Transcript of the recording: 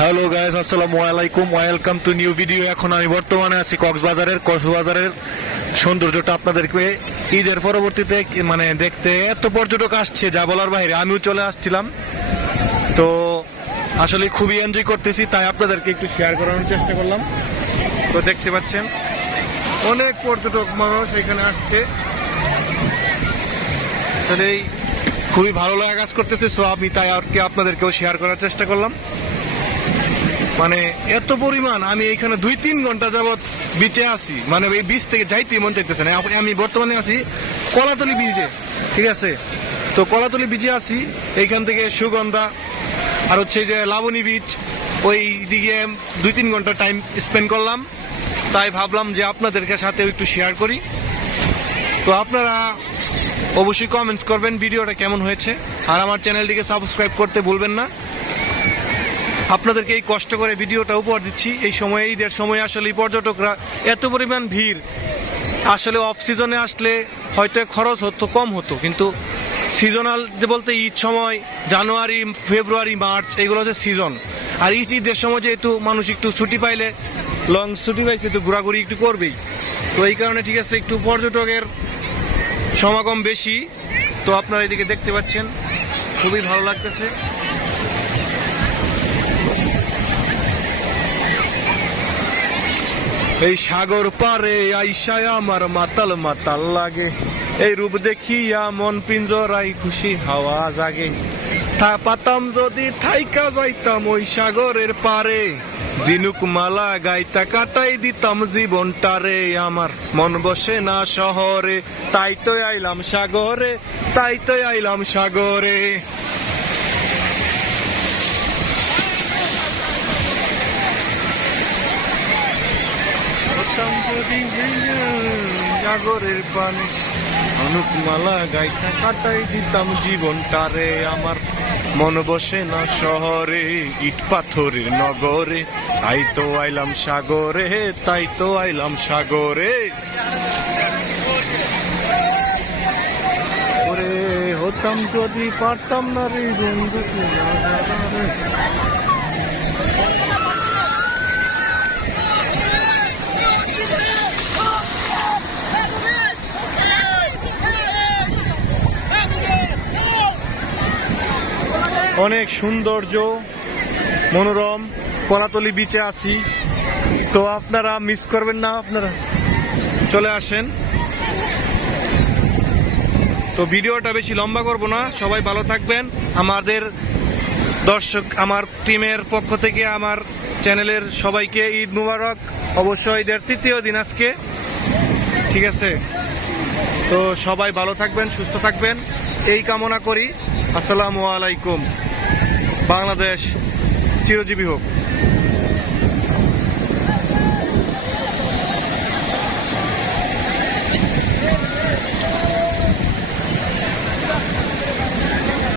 Hello guys আসসালামু আলাইকুম। Welcome to new video এখন আমি বর্তমানে আছি কক্সবাজারের কক্সবাজারের সৌন্দর্যটা আপনাদেরকে ঈদের পরবর্তীতে মানে দেখতে এত পর্যটক আসছে, যা বলার বাইরে। আমিও চলে আসছিলাম। তো আসলে খুবই এনজয় করতেছি, তাই আপনাদেরকে একটু শেয়ার করানোর চেষ্টা করলাম। তো দেখতে পাচ্ছেন, অনেক পর্যটক মানুষ এখানে আসছে। আসলে খুবই ভালো লাগা কাজ করতেছে সো আমি তাই আর কি আপনাদেরকেও শেয়ার করার চেষ্টা করলাম। মানে এত পরিমাণ, আমি এখানে দুই তিন ঘণ্টা যাবত বিচে আছি। মানে এই বিচ থেকে যাইতে মন চাইতেছে না। আমি বর্তমানে আছি কলাতলি বিচে ঠিক আছে? তো কলাতলি বিচে আছি, এইখান থেকে সুগন্ধা, আর হচ্ছে যে লাবণী বিচ ওই দিকে দুই তিন ঘণ্টা টাইম স্পেন্ড করলাম। তাই ভাবলাম যে আপনাদেরকে সাথে একটু শেয়ার করি। তো আপনারা অবশ্যই কমেন্টস করবেন, ভিডিওটা কেমন হয়েছে। আর আমার চ্যানেলটিকে সাবস্ক্রাইব করতে ভুলবেন না। আপনাদেরকে এই কষ্ট করে ভিডিওটা উপহার দিচ্ছি। এই সময়, ঈদের সময় আসলে পর্যটকরা এত পরিমাণ ভিড়। আসলে অফ সিজনে আসলে হয়তো খরচ হতো, কম হতো। কিন্তু সিজনাল যে বলতে ঈদ সময়, জানুয়ারি, ফেব্রুয়ারি, মার্চ, এগুলো হচ্ছে সিজন আর ঈদ, ঈদের সময় যেহেতু মানুষ একটু ছুটি পাইলে লং ছুটি পাইছে, তো ঘোরাঘুরি একটু করবেই। তো এই কারণে ঠিক আছে, একটু পর্যটকের সমাগম বেশি। তো আপনারা এদিকে দেখতে পাচ্ছেন, খুবই ভালো লাগতেছে। এই সাগর পারে আইসায় আমার মাতাল মাতাল লাগে। এই রূপ দেখিয়া মন পিঞ্জরাই খুশি হাওয়া জাগে। তা পাতাম যদি থাইকা যাইতাম ওই সাগরের পারে। জিনুক মালা গাইতা কাটাই দিতাম জীবনটারে। আমার মন বসে না শহরে। তাই তো আইলাম সাগরে, তাই তো আইলাম সাগরে। সাগরের পানে অনুপমালা গাইতা কাটাই দিতাম জীবনটারে, আমার মন বসে না শহরে, ইট পাথরের নগরে। তাই তো আইলাম সাগরে, তাই তো আইলাম সাগরে। হতাম যদি পারতাম না রে বন্ধু অনেক সৌন্দর্য, মনোরম কলাতলি বিচে আছি। তো আপনারা মিস করবেন না, আপনারা চলে আসেন। তো ভিডিওটা বেশি লম্বা করব না, সবাই ভালো থাকবেন। আমাদের দর্শক, আমার টিমের পক্ষ থেকে আমার চ্যানেলের সবাইকে ঈদ মুবারক। অবশ্যই ঈদের তৃতীয় দিন আজকে। ঠিক আছে? তো সবাই ভালো থাকবেন, সুস্থ থাকবেন। এই কামনা করি। আসসালামু আলাইকুম। বাংলাদেশ চিরজীবী হোক।